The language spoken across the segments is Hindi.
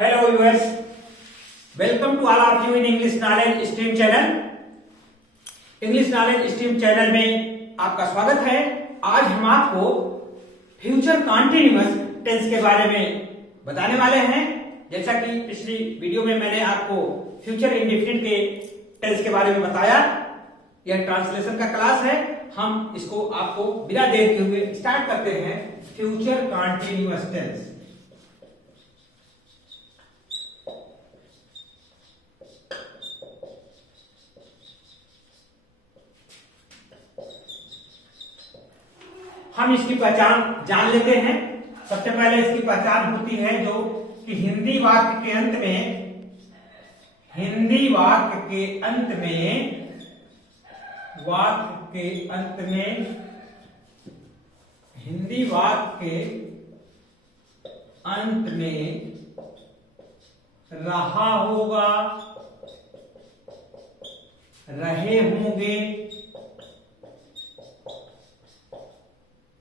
Hello viewers, welcome to all of you in English Knowledge Stream channel. English Knowledge Stream channel में आपका स्वागत है। आज हम आपको फ्यूचर कॉन्टिन्यूअस टेंस के बारे में बताने वाले हैं। जैसा कि पिछली वीडियो में मैंने आपको फ्यूचर इंडेफिनिट के टेंस के बारे में बताया, यह ट्रांसलेशन का क्लास है। हम इसको आपको बिना देर के हुए स्टार्ट करते हैं। Future continuous tense. हम इसकी पहचान जान लेते हैं। सबसे पहले इसकी पहचान होती है जो कि हिंदी वाक्य के अंत में रहा होगा, रहे होंगे,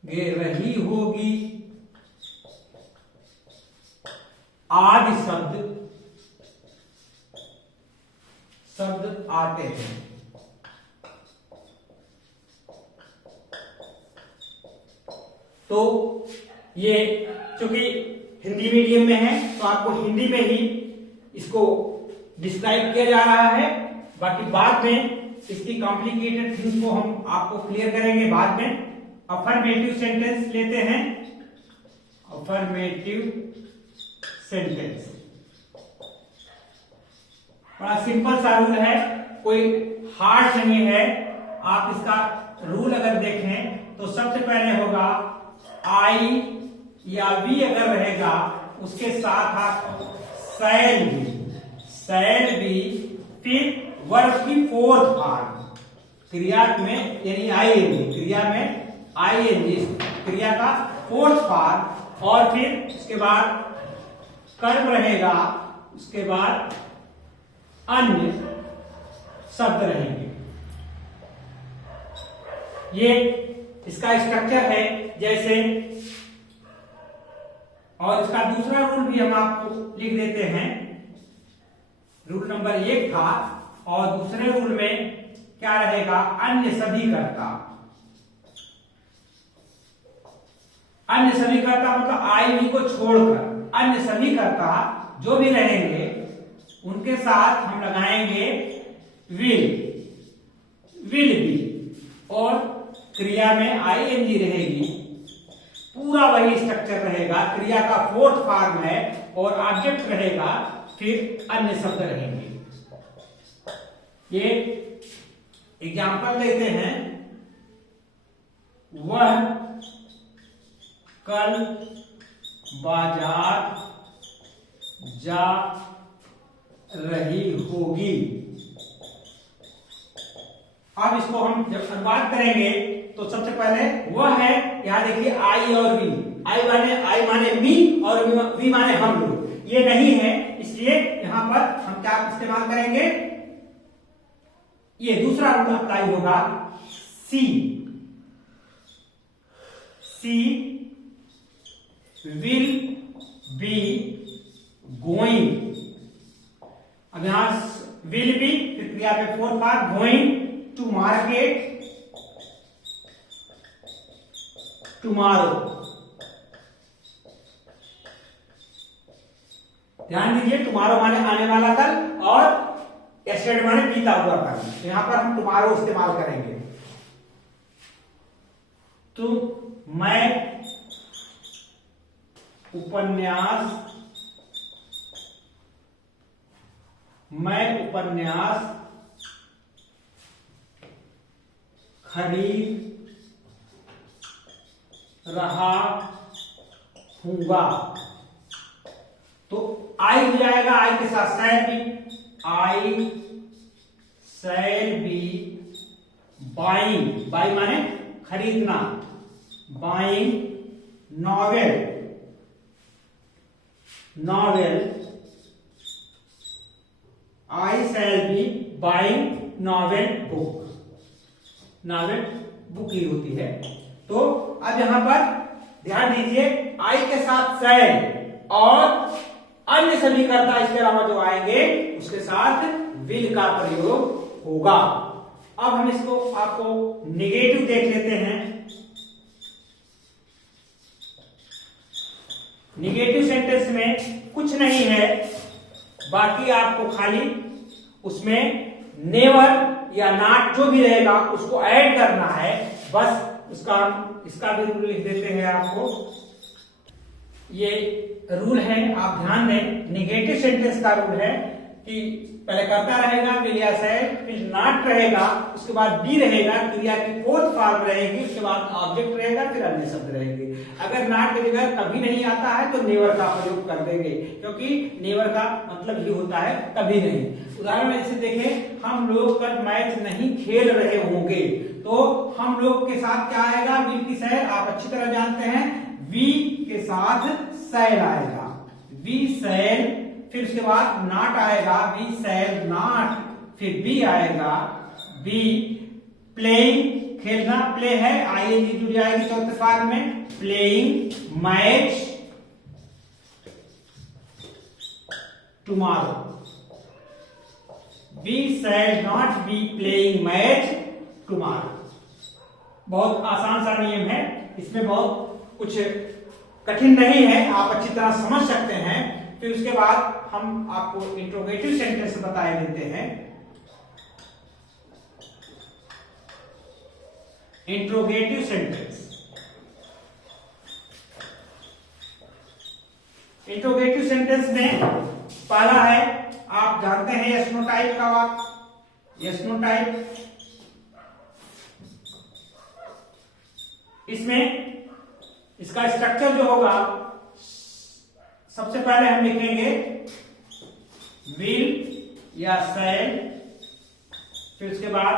रही होगी आदि शब्द आते हैं। तो ये चूंकि हिंदी मीडियम में है तो आपको हिंदी में ही इसको डिस्क्राइब किया जा रहा है। बाकी बाद में इसकी कॉम्प्लिकेटेड थिंग्स को हम आपको क्लियर करेंगे बाद में। अफर्मेटिव सेंटेंस लेते हैं। अफर्मेटिव सेंटेंस बड़ा सिंपल सा रूल है, कोई हार्ड नहीं है। आप इसका रूल अगर देखें तो सबसे पहले होगा आई या वी अगर रहेगा उसके साथ आप शैल बी, फिर वर्ब की फोर्थ फॉर्म क्रिया में यानी आईएनजी, क्रिया में आईएनजी क्रिया का फोर्थ फॉर्म, और फिर उसके बाद कर्म रहेगा, उसके बाद अन्य शब्द रहेंगे। ये इसका स्ट्रक्चर है जैसे। और इसका दूसरा रूल भी हम आपको लिख देते हैं। रूल नंबर 1 था और दूसरे रूल में क्या रहेगा, अन्य सभी कर्ता। अन्य सभी कर्ता मतलब आई वी को छोड़कर अन्य सभी कर्ता जो भी रहेंगे उनके साथ हम लगाएंगे विल बी, और क्रिया में आईएनजी रहेगी। पूरा वही स्ट्रक्चर रहेगा। क्रिया का फोर्थ फॉर्म है और ऑब्जेक्ट रहेगा, फिर अन्य शब्द रहेंगे। ये एग्जांपल लेते हैं। वह कल बाजार जा रही होगी। अब इसको हम जब अनुवाद करेंगे तो सबसे पहले वह है, यहां देखिए आई और वी। आई माने मी और वी माने हम लोग। ये नहीं है, इसलिए यहां पर हम क्या इस्तेमाल करेंगे, ये दूसरा रूल अप्लाई होगा। She will be going. अब यहां विल बी फिर क्रिया पे fourth form, going to market tomorrow. ध्यान दीजिए, टुमारो माने आने वाला कल और यस्टरडे माने बीता हुआ कल। तो यहां पर हम टुमारो इस्तेमाल करेंगे। तो मैं उपन्यास खरीद रहा हूंगा। तो आई हो जाएगा, आई के साथ I shall be buying. Buy माने खरीदना, buying novel I shall be buying novel book ही होती है। तो अब यहां पर ध्यान दीजिए, आई के साथ शैल और अन्य सभी कर्ता इसके अलावा जो आएंगे उसके साथ विल का प्रयोग होगा। अब हम इसको आपको निगेटिव देख लेते हैं। निगेटिव सेंटेंस में कुछ नहीं है, बाकी आपको खाली उसमें नेवर या नॉट जो भी रहेगा उसको ऐड करना है, बस इसका भी रूल लिख देते हैं आपको। ये रूल है, आप ध्यान दें। निगेटिव सेंटेंस का रूल है कि पहले कर्ता रहेगा, फिर या सेड, फिर नॉट रहेगा, उसके बाद बी रहेगा, क्रिया की फोर्थ फॉर्म रहेगी, उसके बाद ऑब्जेक्ट रहेगा, फिर अन्य शब्द रहेंगे। अगर नॉट की जगह कभी नहीं आता है तो नेवर का प्रयोग कर देंगे, क्योंकि नेवर का मतलब ये होता है कभी नहीं। उदाहरण में जैसे देखें, हम लोग कल मैच नहीं खेल रहे होंगे, तो हम लोग के साथ क्या आएगा? विल की शैल आप अच्छी तरह जानते हैं, वी के साथ शैल आएगा, वी शैल, फिर उसके बाद नॉट आएगा, वी शैल नॉट, फिर बी आएगा, बी प्लेइंग, खेलना, प्ले है, आईएनजी जुड़ जाएगी चौथे फॉर्म में, playing match tomorrow, we shall not be playing match tomorrow. बहुत आसान सा नियम है, इसमें बहुत कुछ कठिन नहीं है, आप अच्छी तरह समझ सकते हैं। फिर उसके बाद हम आपको इंट्रोगेटिव सेंटेंस बता देते हैं। इंट्रोगेटिव सेंटेंस, इंट्रोगेटिव सेंटेंस में पहला है, आप जानते हैं यस नो टाइप का वाक्य, यस नो टाइप। इसमें इसका स्ट्रक्चर जो होगा, सबसे पहले हम लिखेंगे विल या शैल, फिर उसके बाद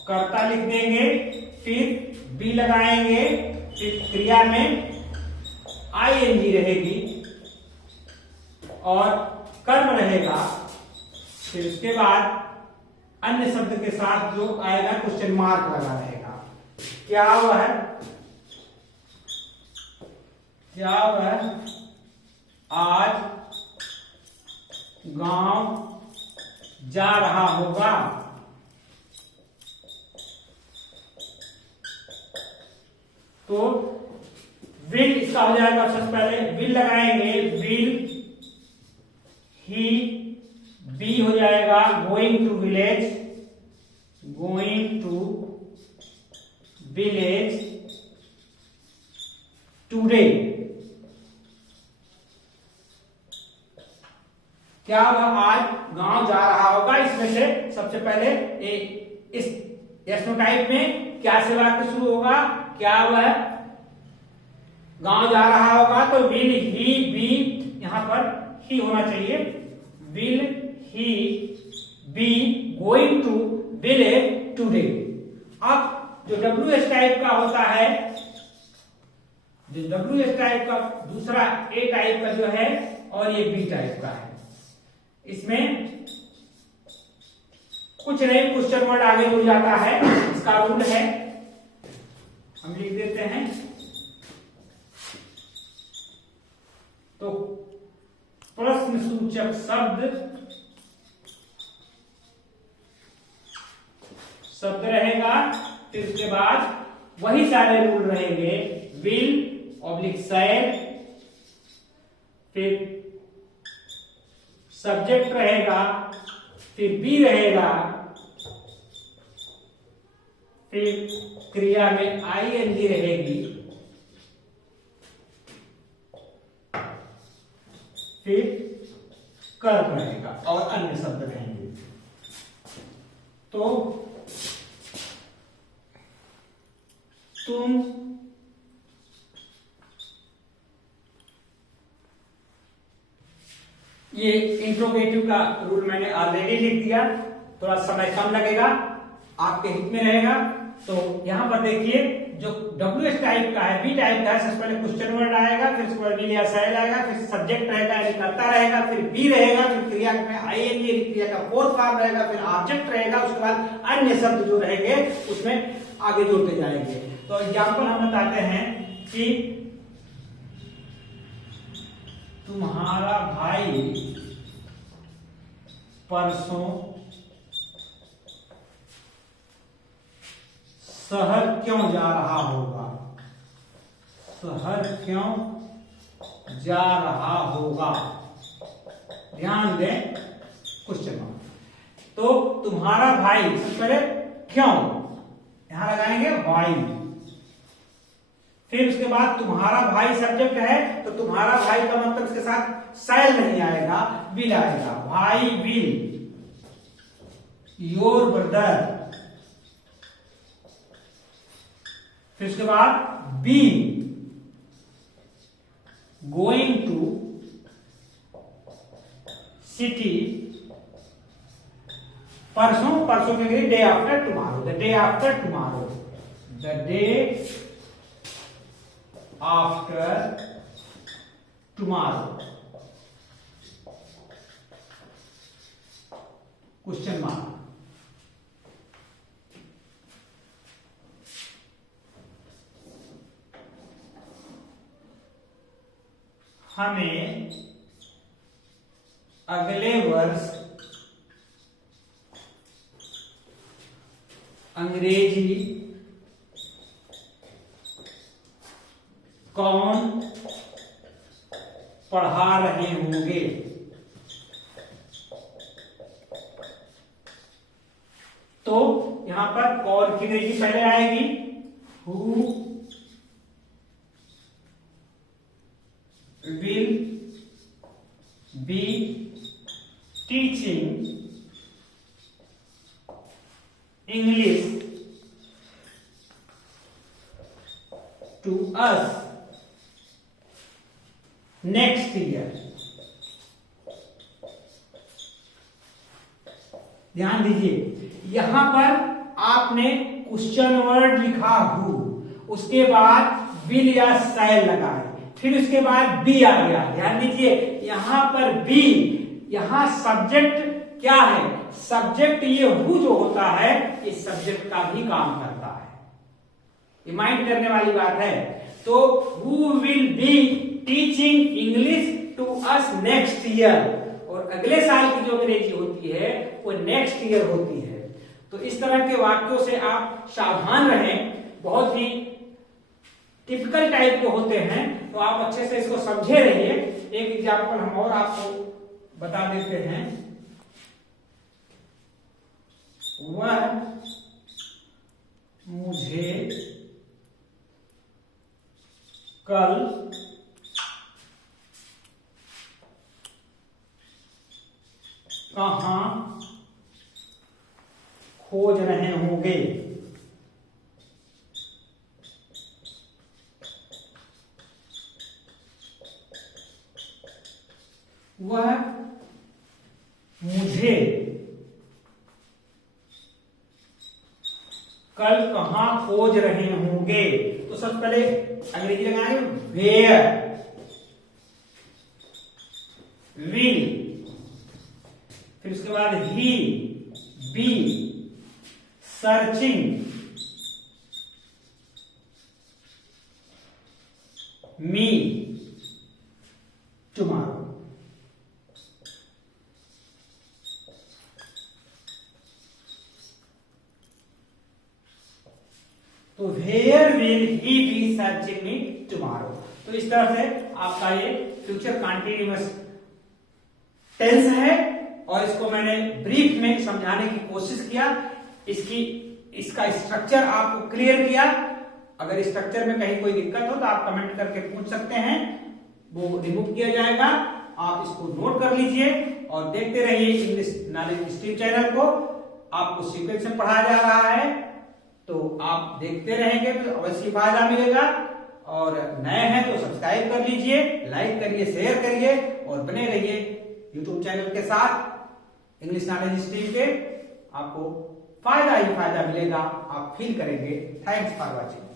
कर्ता लिख देंगे, फिर बी लगाएंगे, फिर क्रिया में आईएनजी रहेगी और कर्म रहेगा, फिर उसके बाद अन्य शब्द के साथ जो आएगा क्वेश्चन मार्क लगा रहेगा। क्या हुआ है? क्या हुआ है? आज गांव जा रहा होगा, तो विल इसका हो जाएगा, सबसे पहले विल लगाएंगे, विल ही, बी हो जाएगा going to village, going to village today. क्या हुआ? आज गांव जा रहा होगा। इसमें से सबसे पहले इस यस नो टाइप में क्या से वाक्य शुरू होगा? क्या हुआ है? गांव जा रहा होगा, तो विल ही बी, यहां पर ही होना चाहिए, will he be going to village today. अब जो WH टाइप का होता है, जो WH टाइप का दूसरा A टाइप का जो है और ये B टाइप का है, इसमें कुछ नहीं, क्वेश्चन वर्ड आगे जुड़ जाता है। इसका रूल है, हम लिख देते हैं, तो प्रश्न सूचक शब्द रहेगा, फिर उसके बाद वही सारे रूल रहेंगे, विल ऑब्लिक शैल, फिर सब्जेक्ट रहेगा, फिर बी रहेगा, फिर क्रिया में आईएनजी रहेगी, फिर कर्म रहेगा और अन्य शब्द रहेंगे। तो तुम ये इंट्रोगेटिव का रूल मैंने ऑलरेडी लिख दिया, थोड़ा समय कम लगेगा, आपके हित में रहेगा। तो यहां पर देखिए, जो WH टाइप का है, B टाइप का है, सबसे पहले क्वेश्चन वर्ड आएगा, फिर उसके बाद विल या शैल आएगा, फिर सब्जेक्ट रहेगा यानी कर्ता रहेगा, फिर बी रहेगा, फिर क्रिया में आईएनजी, क्रिया का फोर्थ फॉर्म रहेगा, फिर ऑब्जेक्ट रहेगा, उसके बाद अन्य शब्द जो रहेंगे उसमें आगे जोड़ते जाएंगे। तो एग्जाम्पल हम बताते हैं कि तुम्हारा भाई परसों शहर क्यों जा रहा होगा? शहर क्यों जा रहा होगा? ध्यान दें क्वेश्चन मार्क। तो तुम्हारा भाई, सबसे पहले क्यों यहां लगाएंगे वाई, फिर उसके बाद तुम्हारा भाई सब्जेक्ट है तो तुम्हारा भाई का मतलब इसके साथ शैल नहीं आएगा, विल आएगा। भाई विल योर ब्रदर, फिर उसके बाद बी गोइंग टू सिटी परसों, परसों के लिए day after tomorrow, the day after tomorrow, the day after tomorrow. Question mark. हमें अगले वर्ष अंग्रेजी कौन पढ़ा रहे होंगे? तो यहां पर कौन की अंग्रेजी पहले आएगी, who will be teaching English to us next year. ध्यान दीजिए, यहां पर आपने क्वेश्चन वर्ड लिखा हु, उसके बाद विल या शैल लगाए, फिर उसके बाद बी आ गया। ध्यान दीजिए यहां पर बी, यहां सब्जेक्ट क्या है? सब्जेक्ट ये हु जो होता है, इस सब्जेक्ट का भी काम करता है, ये माइंड करने वाली बात है। तो who will be teaching English to us next year, और अगले साल की जो अंग्रेजी होती है वो नेक्स्ट ईयर होती है। तो इस तरह के वाक्यों से आप सावधान रहें, बहुत ही टिपिकल टाइप के होते हैं, तो आप अच्छे से इसको समझे रहिए। एक एग्जाम्पल हम और आपको बता देते हैं। वह मुझे कल कहां खोज रहे होंगे? वह मुझे कल कहां खोज रहे होंगे? तो सबसे पहले अंग्रेजी लगाएंगे वेयर, विल, फिर उसके बाद he be searching me tomorrow. तो where will he be searching me tomorrow. तो इस तरह से आपका ये फ्यूचर कंटीन्यूअस टेंस है, और इसको मैंने ब्रीफ में समझाने की कोशिश किया। इसका स्ट्रक्चर आपको क्लियर किया। अगर स्ट्रक्चर में कहीं कोई दिक्कत हो तो आप कमेंट करके पूछ सकते हैं, वो रिमूव किया जाएगा। आप इसको नोट कर लीजिए और देखते रहिए इंग्लिश नॉलेज स्ट्रीम चैनल को। आपको सीक्वेंस में पढ़ाया जा रहा है, तो आप देखते रहेंगे तो अवश्य फायदा मिलेगा। और नए हैं तो सब्सक्राइब कर लीजिए, लाइक करिए, शेयर करिए और बने रहिए यूट्यूब चैनल के साथ इंग्लिश नॉलेज स्ट्रीम के। आपको फायदा ही फायदा मिलेगा, आप फील करेंगे। Thanks for watching.